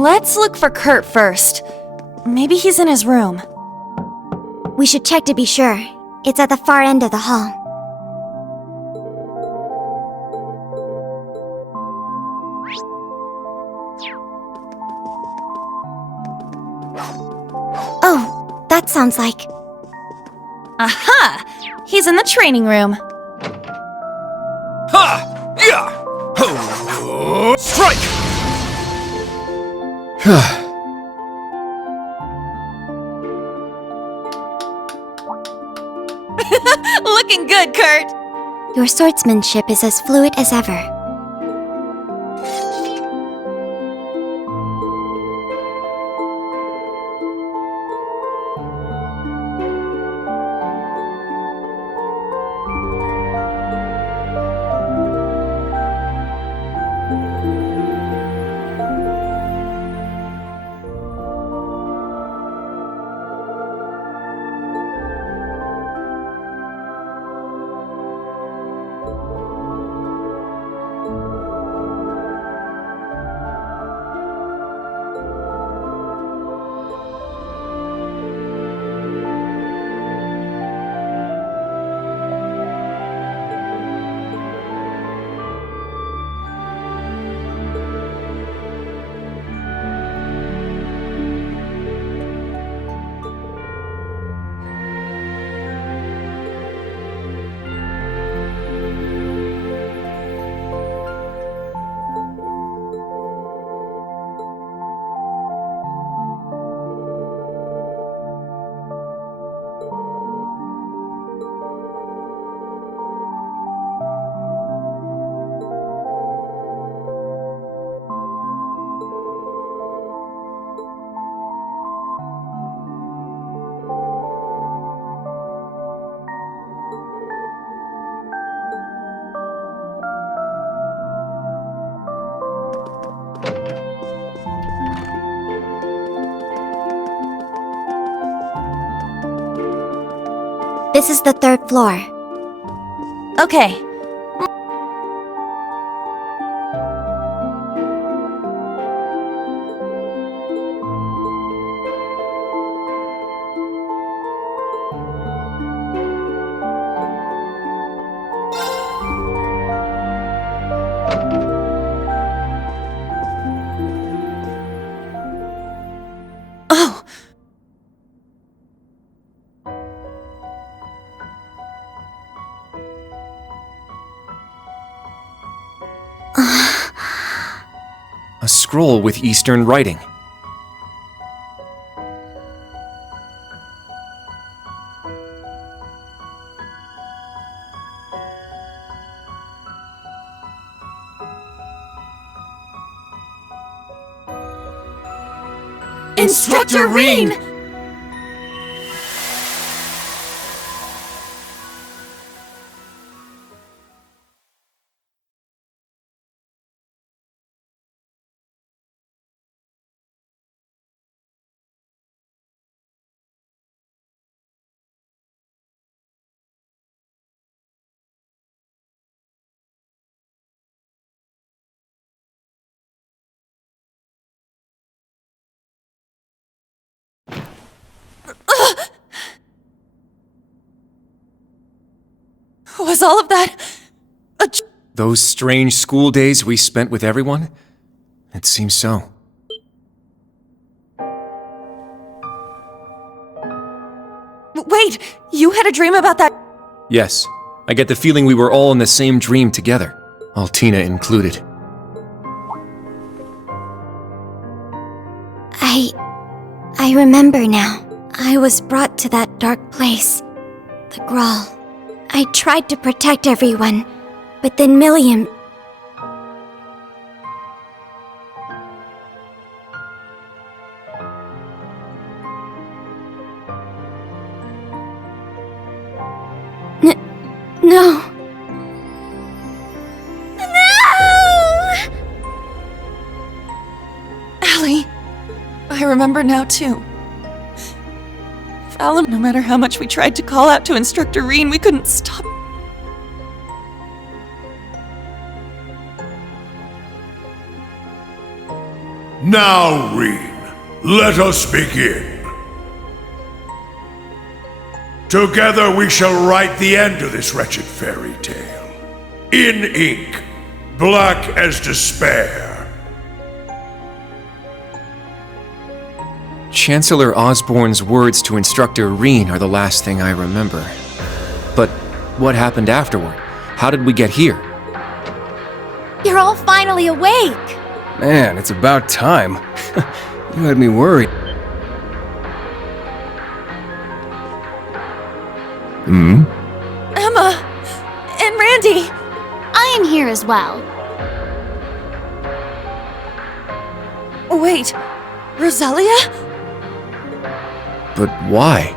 Let's look for Kurt first. Maybe he's in his room. We should check to be sure. It's at the far end of the hall. Oh, that sounds like... Aha! He's in the training room. Ha! Yeah! Ho! Strike! Looking good, Kurt! Your swordsmanship is as fluid as ever. This is the 3rd floor. Okay. Oh! A scroll with Eastern writing. Instructor Rean! Was all of that Those strange school days we spent with everyone? It seems so. Wait, you had a dream about that? Yes, I get the feeling we were all in the same dream together, Altina included. I remember now. I was brought to that dark place. The Grawl. I tried to protect everyone, but then Milliam... No. Allie, I remember now too. Fallon, no matter how much we tried to call out to Instructor Rean, we couldn't stop. Now, Reen, let us begin. Together we shall write the end of this wretched fairy tale. In ink, black as despair. Chancellor Osborne's words to Instructor Reen are the last thing I remember. But what happened afterward? How did we get here? You're all finally awake! Man, it's about time. You had me worried. Emma! And Randy! I am here as well. Wait, Rosalia? But why?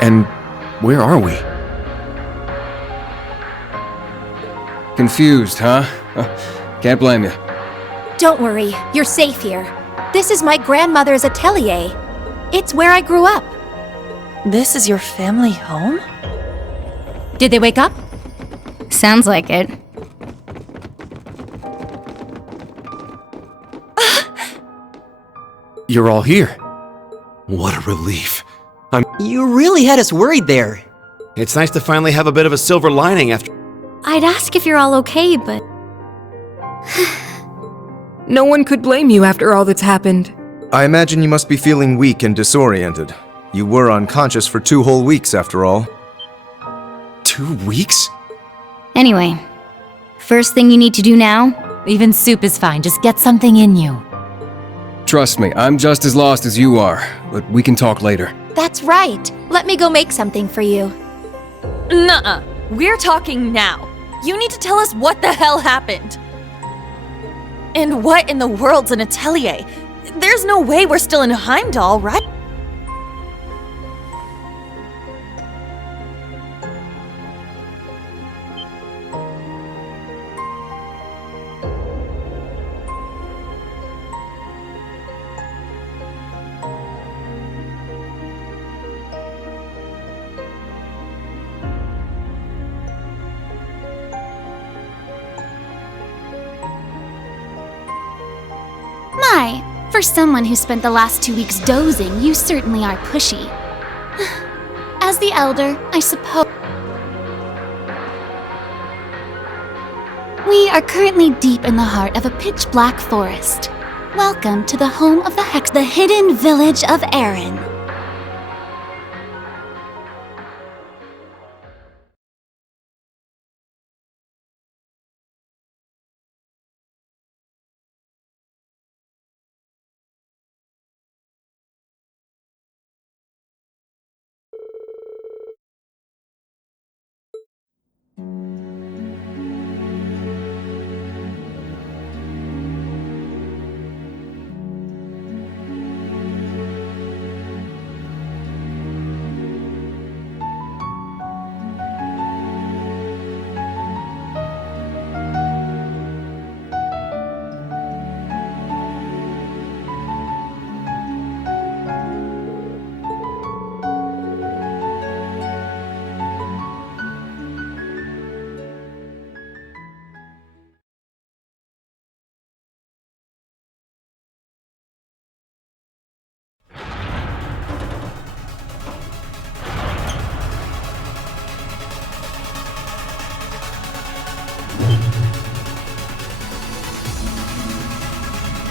And where are we? Confused, huh? Can't blame you. Don't worry, you're safe here. This is my grandmother's atelier. It's where I grew up. This is your family home? Did they wake up? Sounds like it. You're all here. What a relief. You really had us worried there. It's nice to finally have a bit of a silver lining after. I'd ask if you're all okay, but No one could blame you after all that's happened. I imagine you must be feeling weak and disoriented. You were unconscious for 2 whole weeks, after all. 2 weeks? anyway. First thing you need to do now? Even soup is fine, just get something in you. Trust me, I'm just as lost as you are, but we can talk later. That's right. Let me go make something for you. Nuh-uh. We're talking now. You need to tell us what the hell happened. And what in the world's an atelier? There's no way we're still in Heimdall, right? My, for someone who spent the last 2 weeks dozing, you certainly are pushy. As the elder, I suppose. We are currently deep in the heart of a pitch-black forest. Welcome to the home of the hidden village of Erin.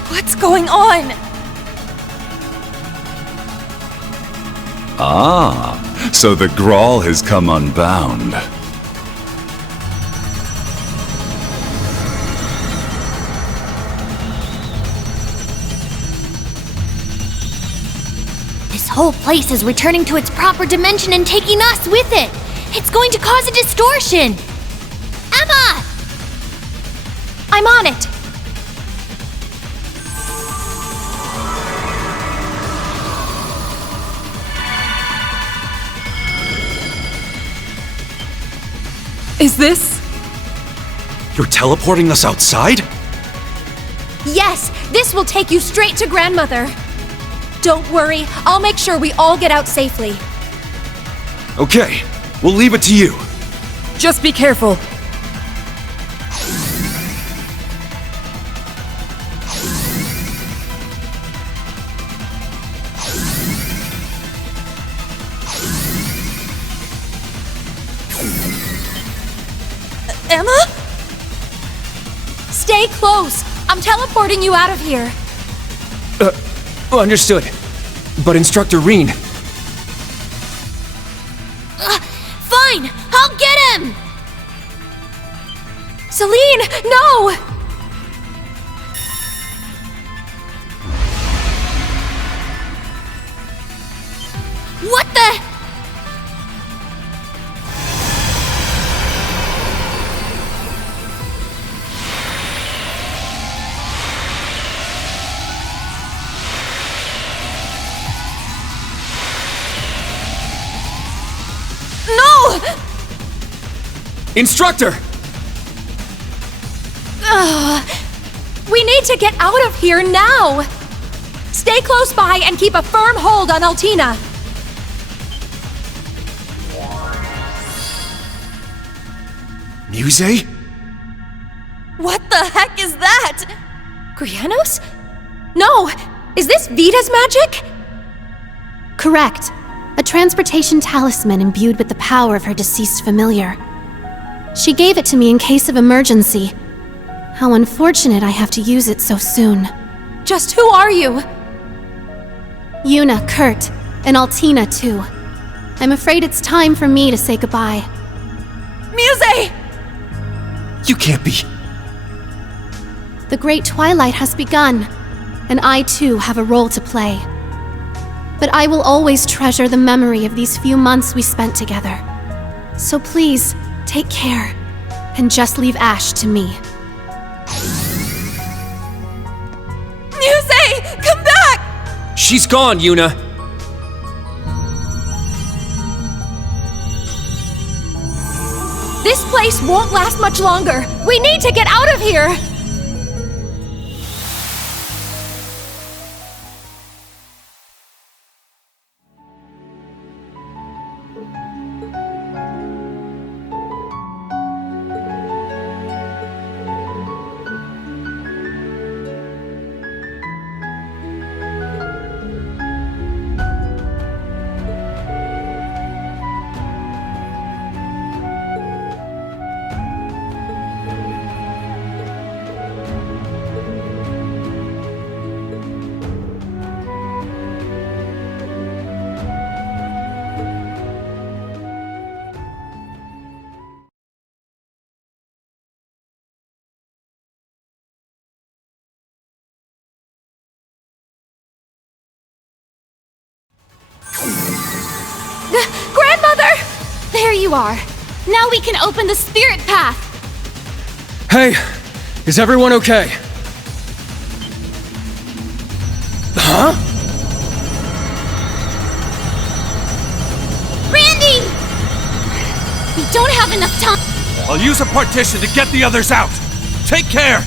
What's going on? Ah, so the Grawl has come unbound. This whole place is returning to its proper dimension and taking us with it. It's going to cause a distortion. Emma! I'm on it. Is this? You're teleporting us outside? Yes, this will take you straight to Grandmother. Don't worry, I'll make sure we all get out safely. Okay, we'll leave it to you. Just be careful. Emma? Stay close! I'm teleporting you out of here! Understood. But Instructor Reen... Fine! I'll get him! Celine, no! What the? No! Instructor! We need to get out of here now! Stay close by and keep a firm hold on Altina. Muse? What the heck is that? Grianos? No! Is this Vita's magic? Correct. A transportation talisman imbued with the power of her deceased familiar. She gave it to me in case of emergency. How unfortunate I have to use it so soon. Just who are you? Yuna, Kurt, and Altina too. I'm afraid it's time for me to say goodbye. Muse! You can't be... The Great Twilight has begun, and I too have a role to play. But I will always treasure the memory of these few months we spent together. So please, take care, and just leave Ash to me. Muse! Come back! She's gone, Yuna! This place won't last much longer! We need to get out of here! Grandmother! There you are. Now we can open the spirit path. Hey, is everyone okay? Huh? Randy! We don't have enough time. I'll use a partition to get the others out. Take care!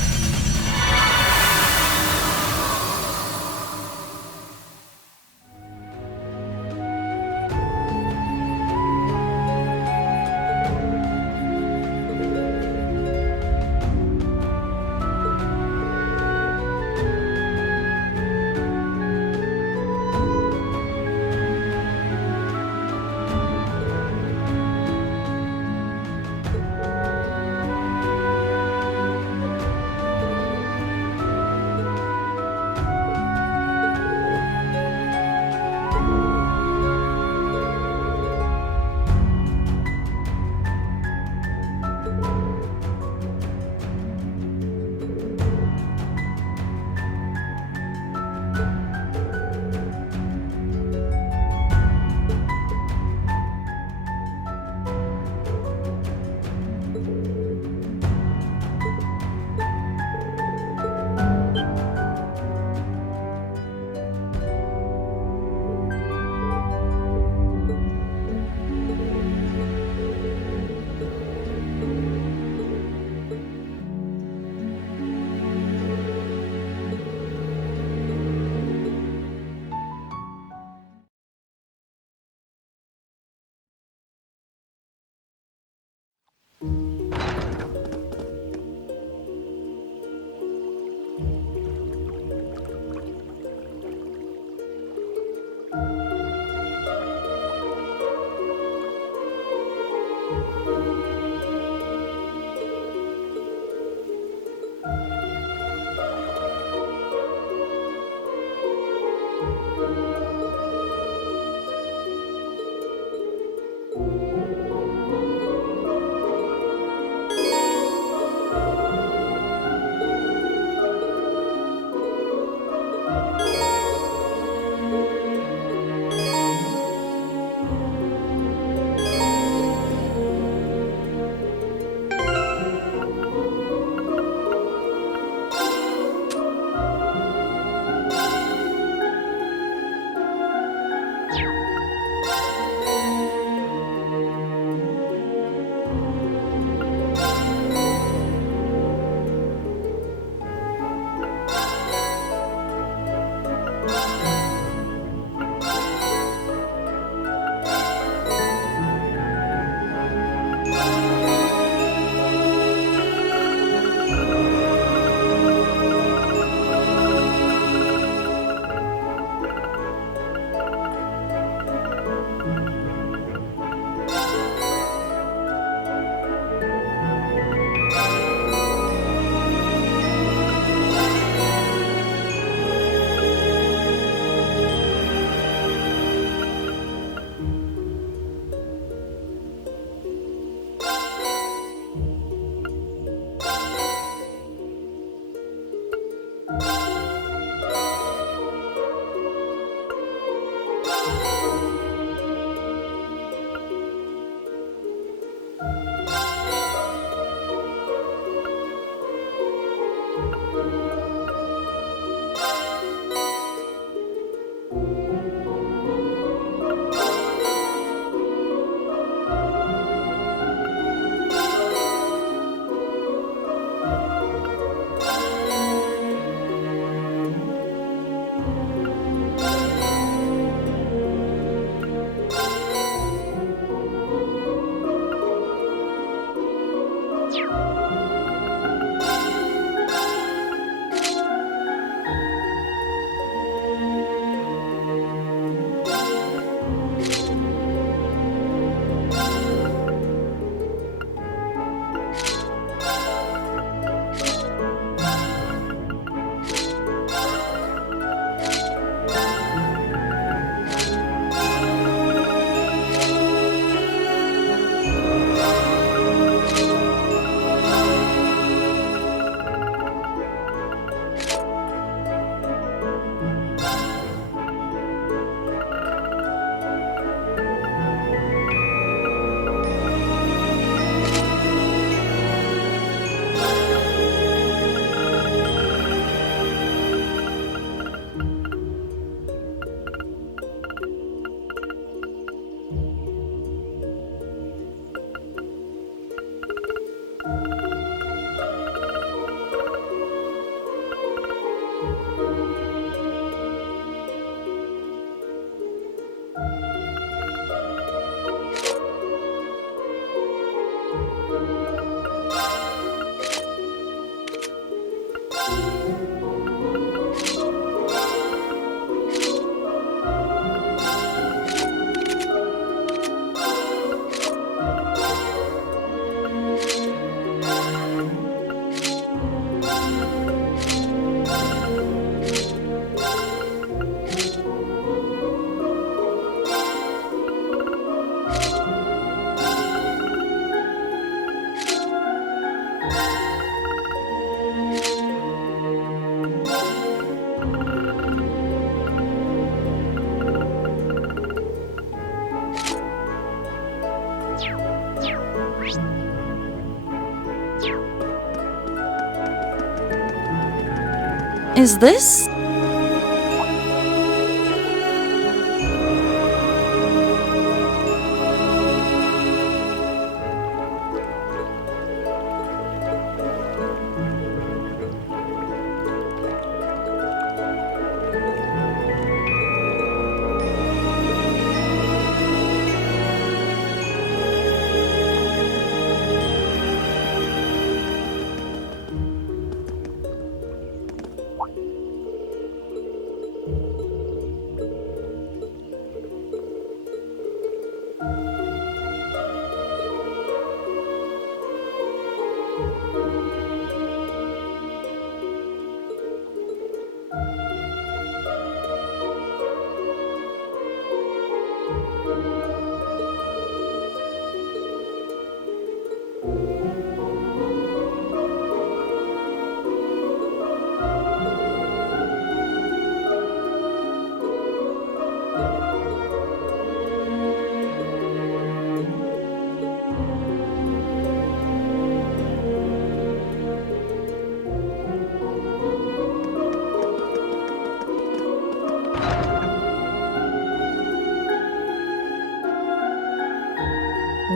Is this?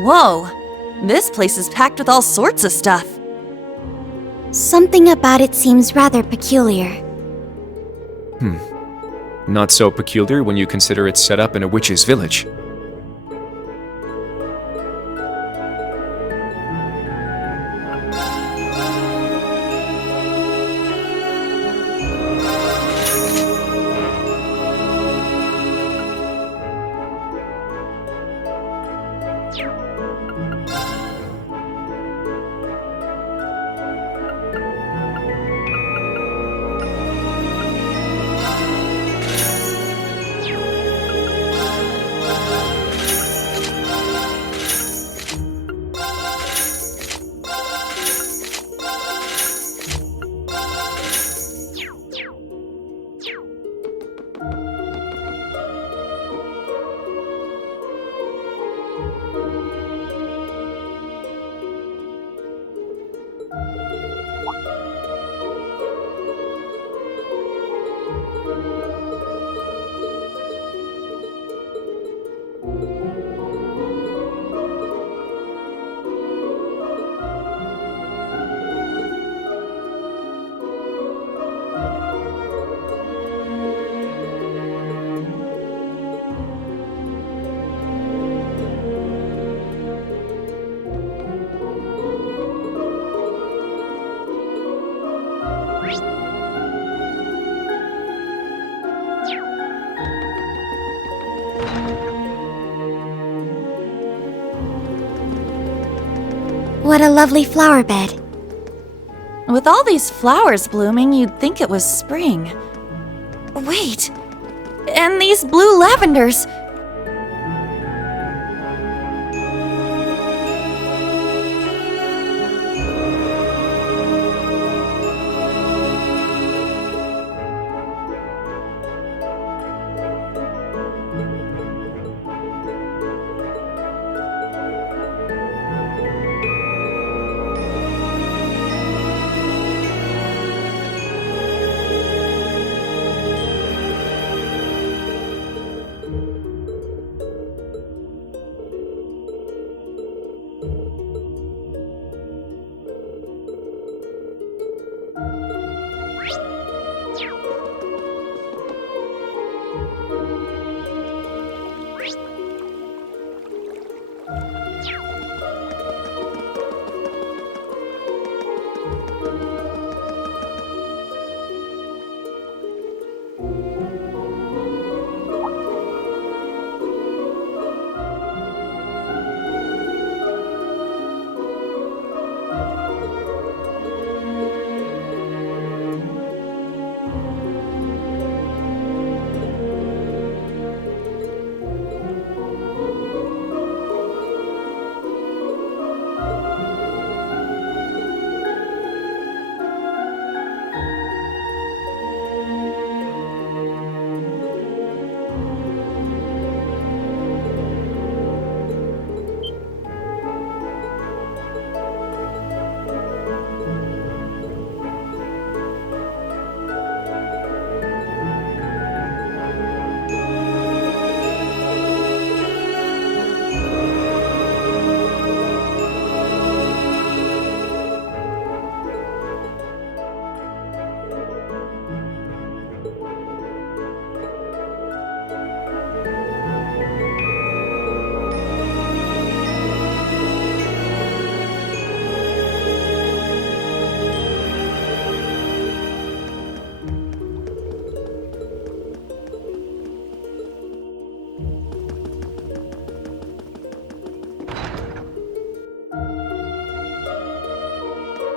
Whoa! This place is packed with all sorts of stuff. Something about it seems rather peculiar. Not so peculiar when you consider it's set up in a witch's village. What a lovely flower bed. With all these flowers blooming, you'd think it was spring. Wait, and these blue lavenders.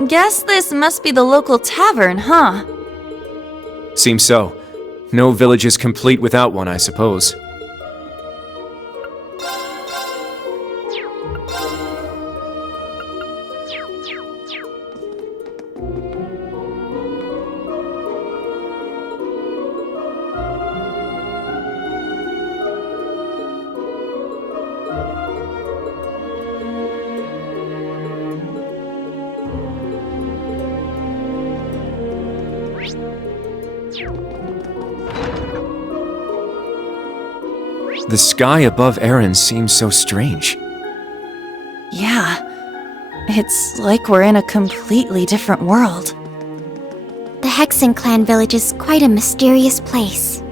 Guess this must be the local tavern, huh? Seems so. No village is complete without one, I suppose. The sky above Erin seems so strange. Yeah. It's like we're in a completely different world. The Hexen Clan village is quite a mysterious place.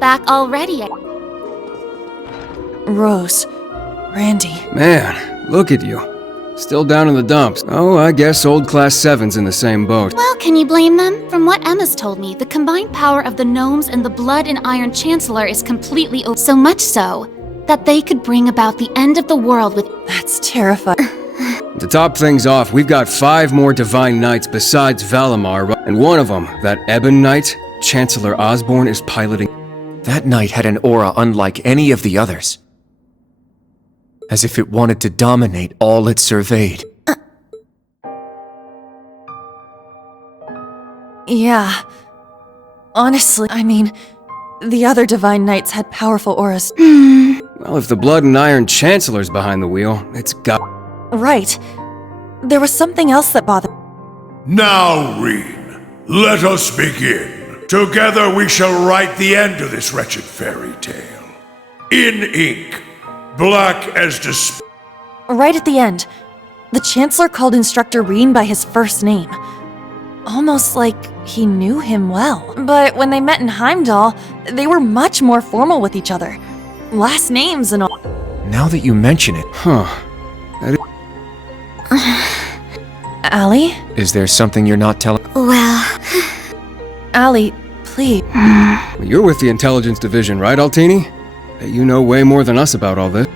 Back already. Rose. Randy. Man, look at you. Still down in the dumps. Oh, I guess old Class 7's in the same boat. Well, can you blame them? From what Emma's told me, the combined power of the gnomes and the blood and iron chancellor is completely so much so that they could bring about the end of the world with— That's terrifying. To top things off, we've got 5 more Divine Knights besides Valimar, and one of them, that Ebon Knight, Chancellor Osborne, is piloting. That night had an aura unlike any of the others. As if it wanted to dominate all it surveyed. Yeah. Honestly, I mean, the other Divine Knights had powerful auras. Well, if the Blood and Iron Chancellor's behind the wheel, it's got... Right. There was something else that bothered. Now, Reen, let us begin. Together we shall write the end of this wretched fairy tale. In ink, black as despair. Right at the end, the Chancellor called Instructor Reen by his first name. Almost like he knew him well. But when they met in Heimdall, they were much more formal with each other. Last names and all. Now that you mention it... Huh. Allie? Is there something you're not telling? Well... Allie, please. You're with the Intelligence Division, right, Altini? You know way more than us about all this.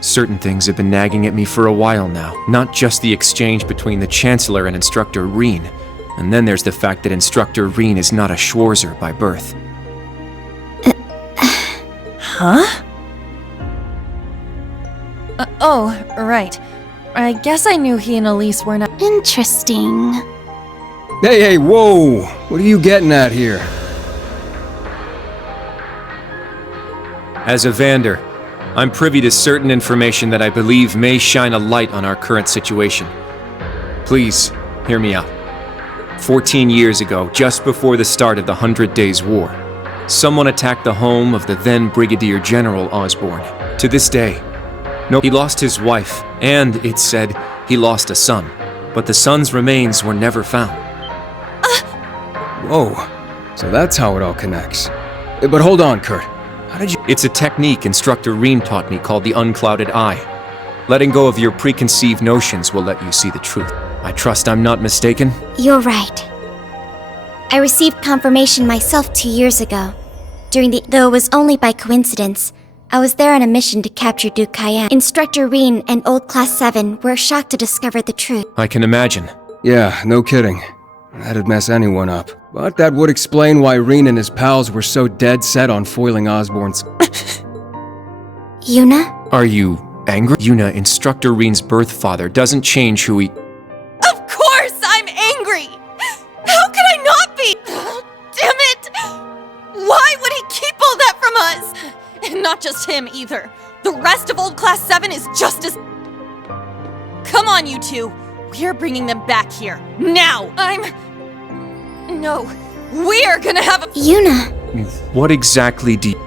Certain things have been nagging at me for a while now. Not just the exchange between the Chancellor and Instructor Reen. And then there's the fact that Instructor Reen is not a Schwarzer by birth. Huh? Oh, right. I guess I knew he and Elise were not— Interesting. Hey, whoa! What are you getting at here? As a Vander, I'm privy to certain information that I believe may shine a light on our current situation. Please, hear me out. 14 years ago, just before the start of the 100 Days War, someone attacked the home of the then Brigadier General Osborn. To this day, he lost his wife, and, it's said, he lost a son. But the son's remains were never found. Whoa. So that's how it all connects. But hold on, Kurt. How did you— It's a technique Instructor Reen taught me called the Unclouded Eye. Letting go of your preconceived notions will let you see the truth. I trust I'm not mistaken? You're right. I received confirmation myself 2 years ago. Though it was only by coincidence. I was there on a mission to capture Duke Cayenne. Instructor Reen and Old Class 7 were shocked to discover the truth. I can imagine. Yeah, no kidding. That'd mess anyone up. But that would explain why Reen and his pals were so dead set on foiling Osborn's... Yuna? Are you angry? Yuna, Instructor Reen's birth father, doesn't change who he... Of course I'm angry! How could I not be? Damn it! Why would he keep all that from us? And not just him, either. The rest of Old Class 7 is just as... Come on, you two. We're bringing them back here. Now! No. We're gonna have a... Yuna! What exactly do you...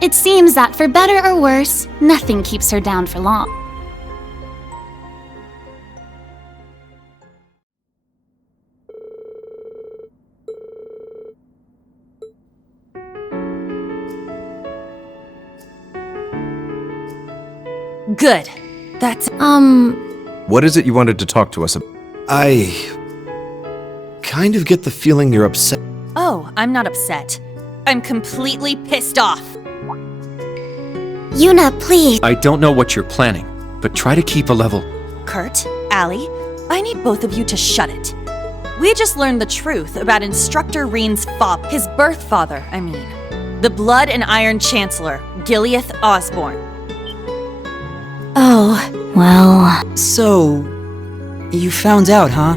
It seems that for better or worse, nothing keeps her down for long. Good. That's... What is it you wanted to talk to us about? I... kind of get the feeling you're upset. Oh, I'm not upset. I'm completely pissed off. Yuna, please. I don't know what you're planning, but try to keep a level. Kurt, Allie, I need both of you to shut it. We just learned the truth about Instructor Reen's his birth father, I mean. The Blood and Iron Chancellor, Gileath Osborn. Oh, well... So... you found out, huh?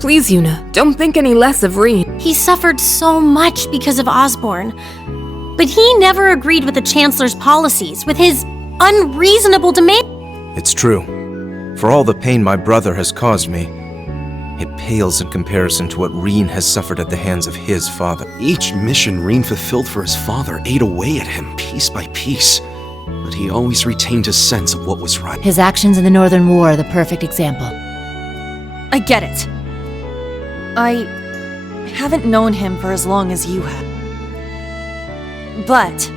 Please, Yuna, don't think any less of Reen. He suffered so much because of Osborn. But he never agreed with the Chancellor's policies, with his unreasonable demand. It's true. For all the pain my brother has caused me, it pales in comparison to what Reen has suffered at the hands of his father. Each mission Reen fulfilled for his father ate away at him piece by piece. But he always retained his sense of what was right. His actions in the Northern War are the perfect example. I get it. I haven't known him for as long as you have. But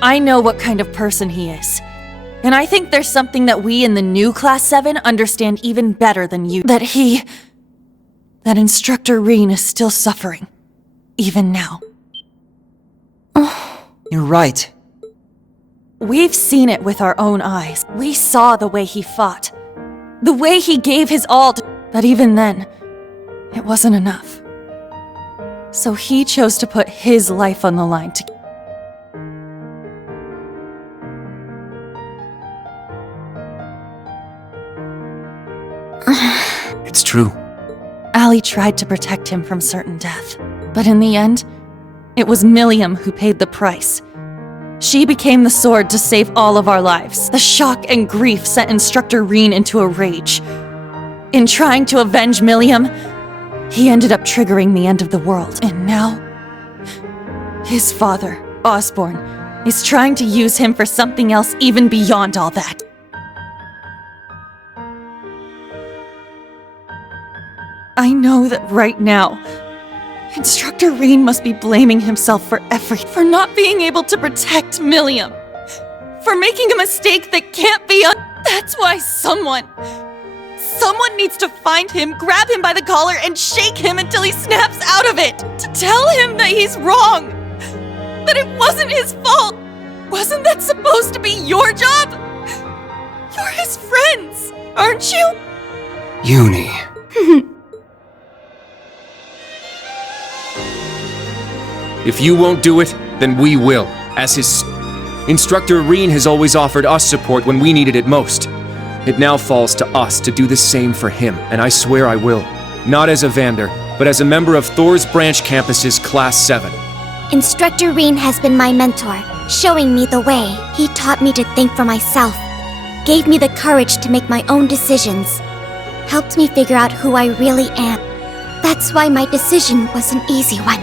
I know what kind of person he is. And I think there's something that we in the new Class 7 understand even better than you. That Instructor Reen is still suffering. Even now. You're right. We've seen it with our own eyes. We saw the way he fought. The way he gave his all to... But even then, it wasn't enough. So he chose to put his life on the line to... It's true. Ali tried to protect him from certain death. But in the end, it was Milliam who paid the price. She became the sword to save all of our lives. The shock and grief sent Instructor Rean into a rage. In trying to avenge Milliam, he ended up triggering the end of the world. And now, his father, Osborn, is trying to use him for something else even beyond all that. I know that right now, Instructor Rean must be blaming himself for for not being able to protect Milliam. For making a mistake that can't be That's why someone needs to find him, grab him by the collar, and shake him until he snaps out of it. To tell him that he's wrong. That it wasn't his fault. Wasn't that supposed to be your job? You're his friends, aren't you? Uni. If you won't do it, then we will. As his... Instructor Rean has always offered us support when we needed it most. It now falls to us to do the same for him, and I swear I will. Not as a Vander, but as a member of Thor's Branch Campus's Class 7. Instructor Rean has been my mentor, showing me the way. He taught me to think for myself, gave me the courage to make my own decisions, helped me figure out who I really am. That's why my decision was an easy one.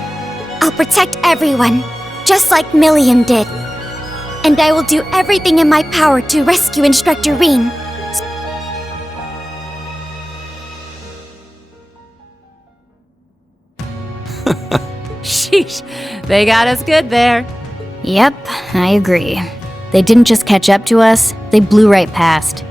I'll protect everyone, just like Milliam did. And I will do everything in my power to rescue Instructor Rean. Sheesh, they got us good there. Yep, I agree. They didn't just catch up to us, they blew right past.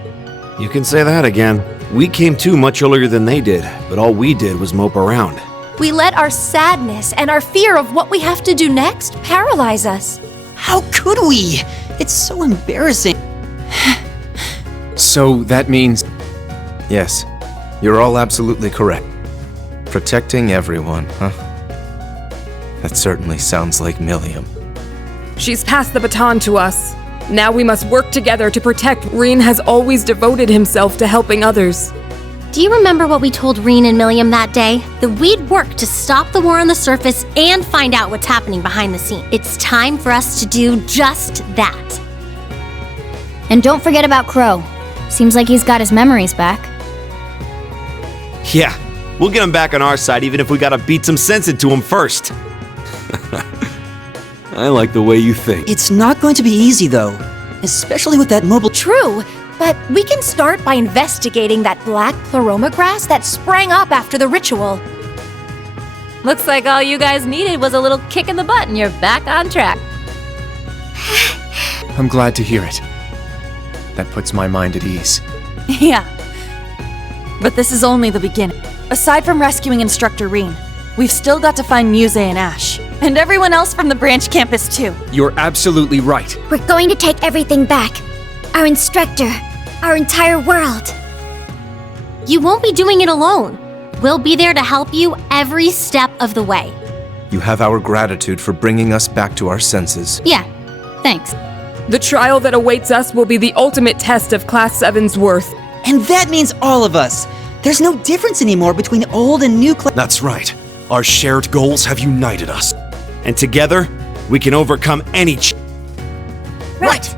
You can say that again. We came to much earlier than they did, but all we did was mope around. We let our sadness and our fear of what we have to do next paralyze us. How could we? It's so embarrassing. So that means... Yes, you're all absolutely correct. Protecting everyone, huh? That certainly sounds like Milliam. She's passed the baton to us. Now we must work together to protect. Rean has always devoted himself to helping others. Do you remember what we told Rean and Milliam that day? That we'd work to stop the war on the surface and find out what's happening behind the scenes. It's time for us to do just that. And don't forget about Crow. Seems like he's got his memories back. Yeah, we'll get him back on our side even if we gotta beat some sense into him first. I like the way you think. It's not going to be easy, though. Especially with that mobile... True, but we can start by investigating that black pleroma grass that sprang up after the ritual. Looks like all you guys needed was a little kick in the butt and you're back on track. I'm glad to hear it. That puts my mind at ease. Yeah. But this is only the beginning. Aside from rescuing Instructor Rean, we've still got to find Muse and Ash. And everyone else from the branch campus, too. You're absolutely right. We're going to take everything back. Our instructor, our entire world. You won't be doing it alone. We'll be there to help you every step of the way. You have our gratitude for bringing us back to our senses. Yeah, thanks. The trial that awaits us will be the ultimate test of Class 7's worth. And that means all of us. There's no difference anymore between old and new class. That's right. Our shared goals have united us. And together, we can overcome any Right!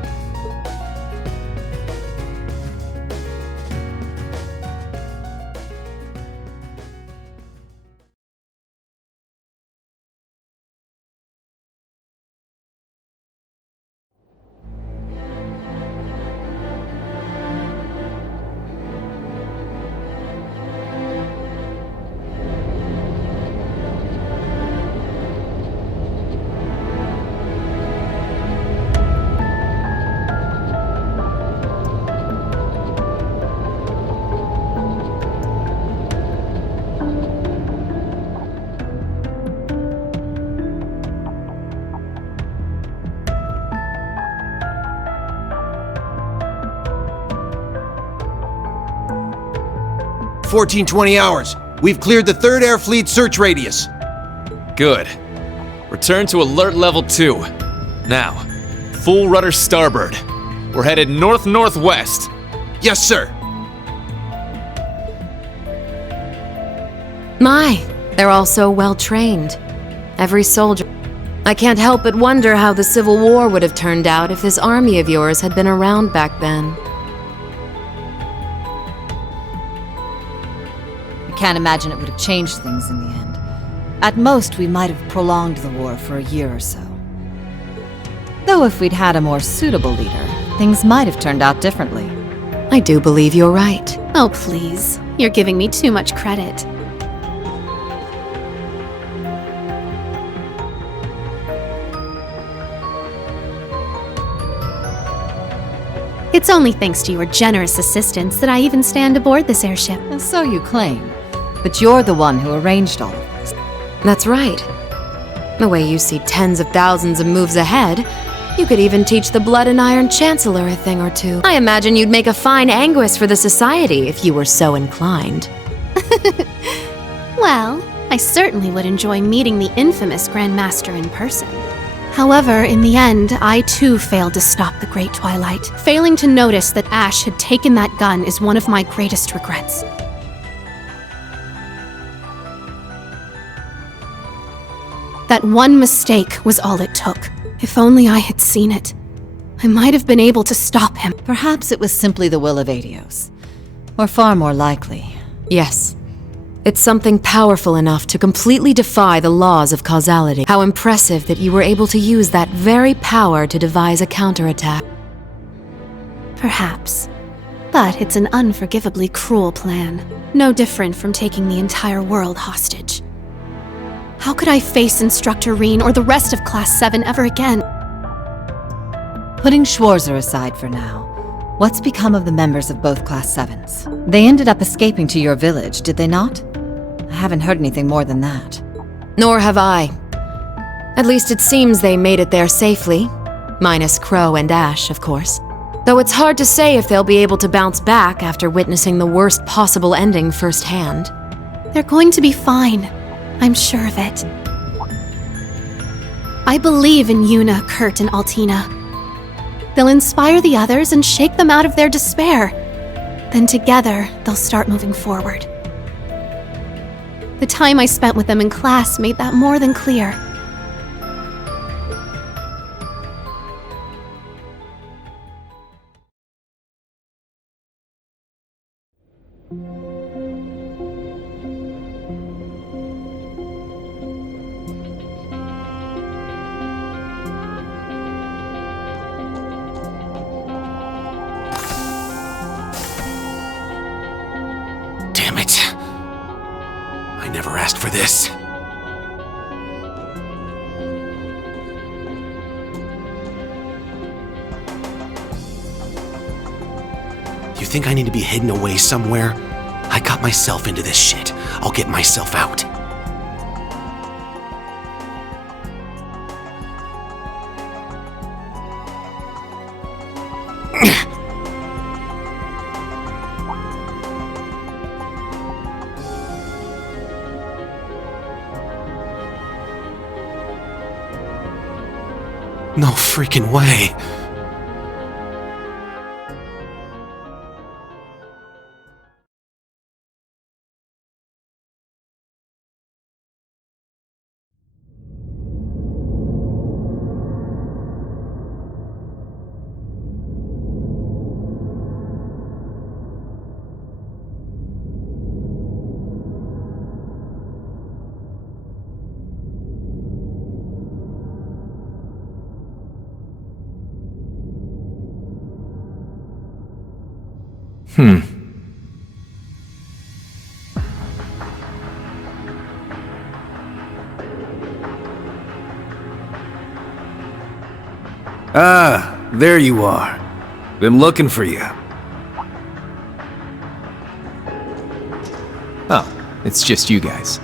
$14-20 hours. We've cleared the 3rd Air Fleet search radius. Good. Return to alert level 2. Now, full rudder starboard. We're headed north-northwest. Yes, sir. My, they're all so well trained. Every soldier. I can't help but wonder how the Civil War would have turned out if this army of yours had been around back then. I can't imagine it would have changed things in the end. At most, we might have prolonged the war for a year or so. Though if we'd had a more suitable leader, things might have turned out differently. I do believe you're right. Oh, please. You're giving me too much credit. It's only thanks to your generous assistance that I even stand aboard this airship. So you claim. But you're the one who arranged all of this. That's right. The way you see tens of thousands of moves ahead, you could even teach the Blood and Iron Chancellor a thing or two. I imagine you'd make a fine Anguis for the Society if you were so inclined. Well, I certainly would enjoy meeting the infamous Grand Master in person. However, in the end, I too failed to stop the Great Twilight. Failing to notice that Ash had taken that gun is one of my greatest regrets. That one mistake was all it took. If only I had seen it, I might have been able to stop him. Perhaps it was simply the will of Adios. Or far more likely. Yes. It's something powerful enough to completely defy the laws of causality. How impressive that you were able to use that very power to devise a counterattack. Perhaps. But it's an unforgivably cruel plan. No different from taking the entire world hostage. How could I face Instructor Reen or the rest of Class 7 ever again? Putting Schwarzer aside for now, what's become of the members of both Class 7s? They ended up escaping to your village, did they not? I haven't heard anything more than that. Nor have I. At least it seems they made it there safely. Minus Crow and Ash, of course. Though it's hard to say if they'll be able to bounce back after witnessing the worst possible ending firsthand. They're going to be fine. I'm sure of it. I believe in Yuna, Kurt, and Altina. They'll inspire the others and shake them out of their despair. Then together, they'll start moving forward. The time I spent with them in class made that more than clear. Damn it. I never asked for this. You think I need to be hidden away somewhere? I got myself into this shit. I'll get myself out. No freaking way. Ah, there you are. Been looking for you. Oh, it's just you guys.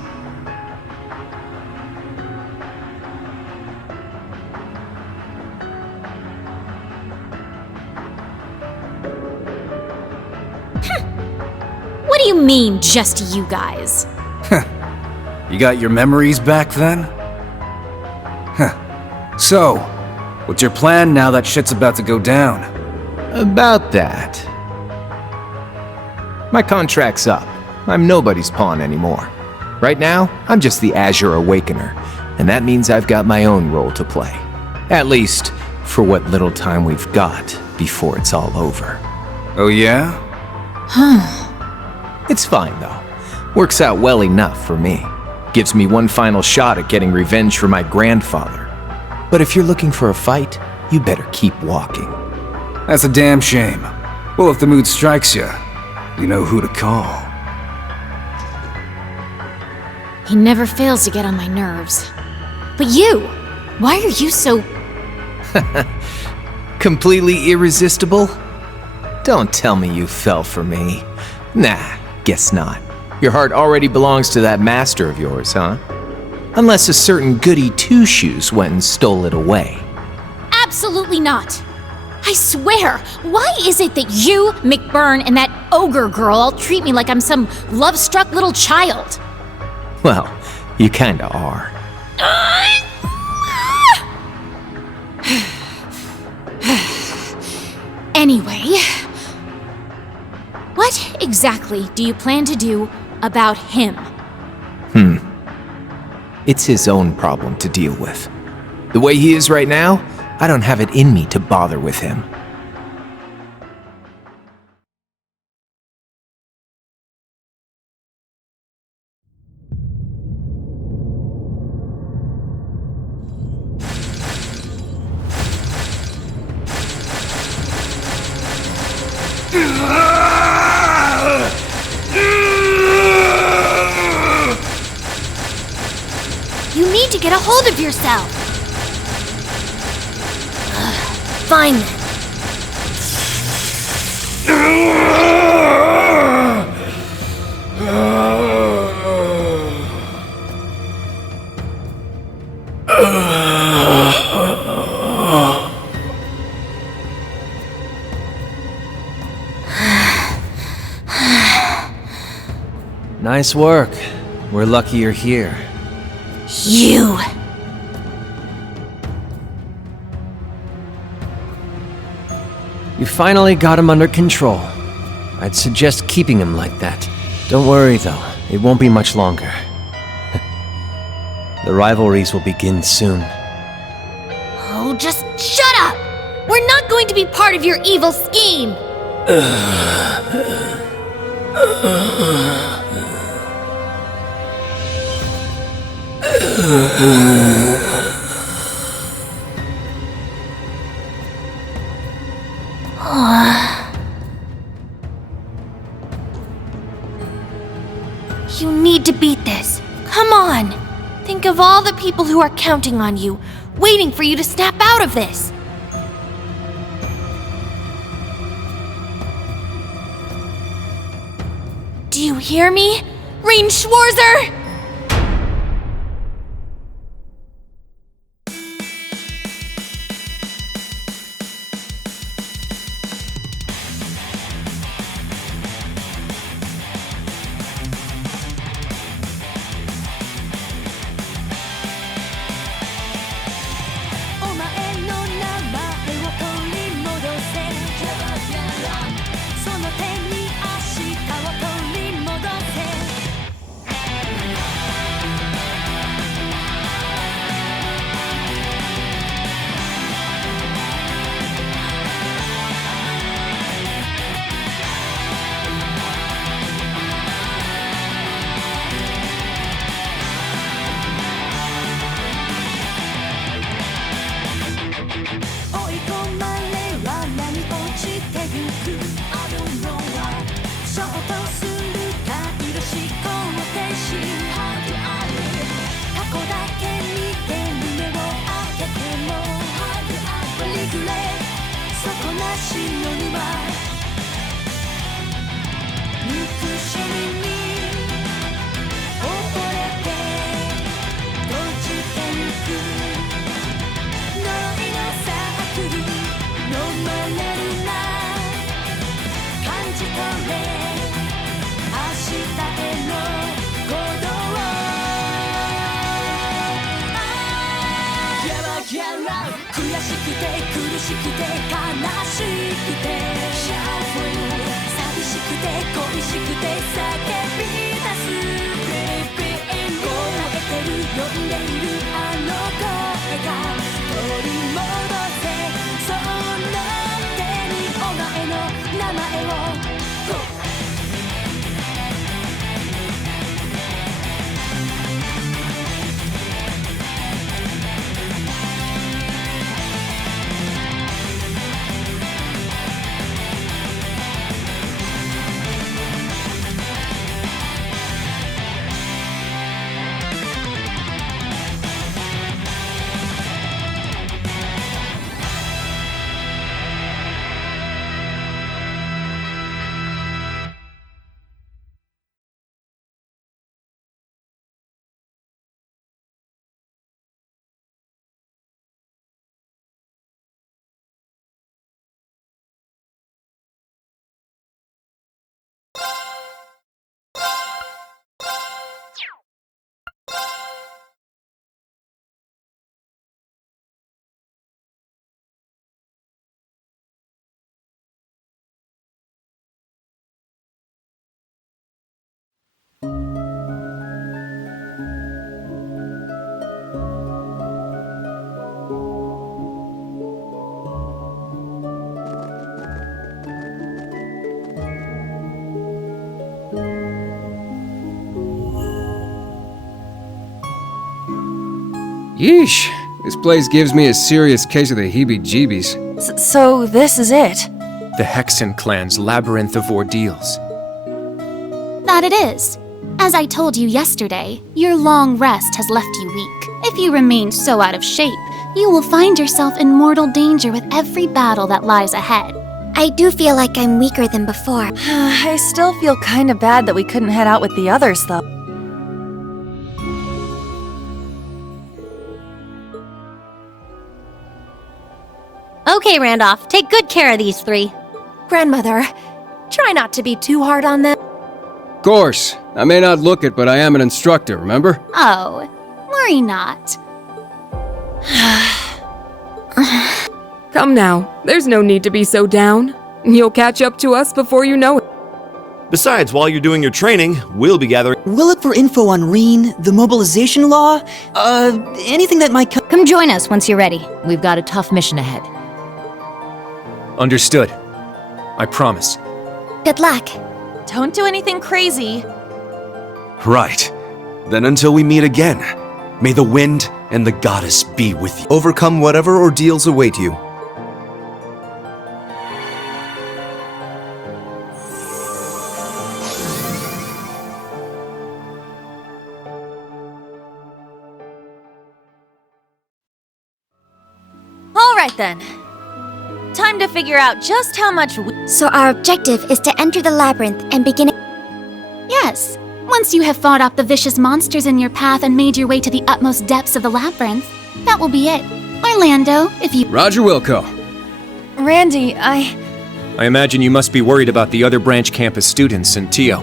What do you mean, just you guys? You got your memories back then? Huh. So, what's your plan now that shit's about to go down? About that. My contract's up. I'm nobody's pawn anymore. Right now, I'm just the Azure Awakener, and that means I've got my own role to play. At least, for what little time we've got before it's all over. Oh yeah? It's fine, though. Works out well enough for me. Gives me one final shot at getting revenge for my grandfather. But if you're looking for a fight, you better keep walking. That's a damn shame. Well, if the mood strikes you, you know who to call. He never fails to get on my nerves. But you! Why are you so... Completely irresistible? Don't tell me you fell for me. Nah, guess not. Your heart already belongs to that master of yours, huh? Unless a certain goody two-shoes went and stole it away. Absolutely not! I swear, why is it that you, McBurn, and that ogre girl all treat me like I'm some love-struck little child? Well, you kinda are. Anyway, what exactly do you plan to do about him? It's his own problem to deal with. The way he is right now, I don't have it in me to bother with him. You need to get a hold of yourself! Fine then. Nice work. We're lucky you're here. You! You finally got him under control. I'd suggest keeping him like that. Don't worry though, it won't be much longer. The rivalries will begin soon. Oh, just shut up! We're not going to be part of your evil scheme! You need to beat this. Come on! Think of all the people who are counting on you, waiting for you to snap out of this. Do you hear me? Rean Schwarzer! Yeesh. This place gives me a serious case of the heebie-jeebies. So this is it? The Hexen clan's labyrinth of ordeals. That it is. As I told you yesterday, your long rest has left you weak. If you remain so out of shape, you will find yourself in mortal danger with every battle that lies ahead. I do feel like I'm weaker than before. I still feel kinda bad that we couldn't head out with the others, though. Okay, Randolph, take good care of these three. Grandmother, try not to be too hard on them. Of course. I may not look it, but I am an instructor, remember? Oh, worry not. Come now, there's no need to be so down. You'll catch up to us before you know it. Besides, while you're doing your training, we'll be gathering. We'll look for info on Reen, the mobilization law, anything that might come. Come join us once you're ready. We've got a tough mission ahead. Understood. I promise. Good luck. Don't do anything crazy. Right. Then until we meet again, may the wind and the goddess be with you. Overcome whatever ordeals await you. All right then. Time to figure out just how much So our objective is to enter the labyrinth and begin. Yes. Once you have fought off the vicious monsters in your path and made your way to the utmost depths of the labyrinth, that will be it. Orlando, if you. Roger Wilco. Randy, I imagine you must be worried about the other branch campus students and Tio.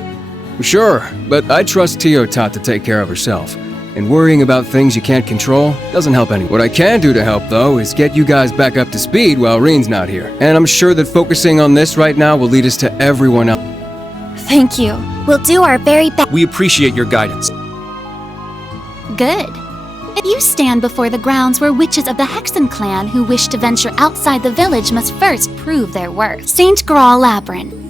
Sure, but I trust Tio Tot to take care of herself. And worrying about things you can't control doesn't help anyone. What I can do to help, though, is get you guys back up to speed while Reen's not here. And I'm sure that focusing on this right now will lead us to everyone else. Thank you. We'll do our very best. We appreciate your guidance. Good. You stand before the grounds where witches of the Hexen clan who wish to venture outside the village must first prove their worth. St. Graal Labyrinth.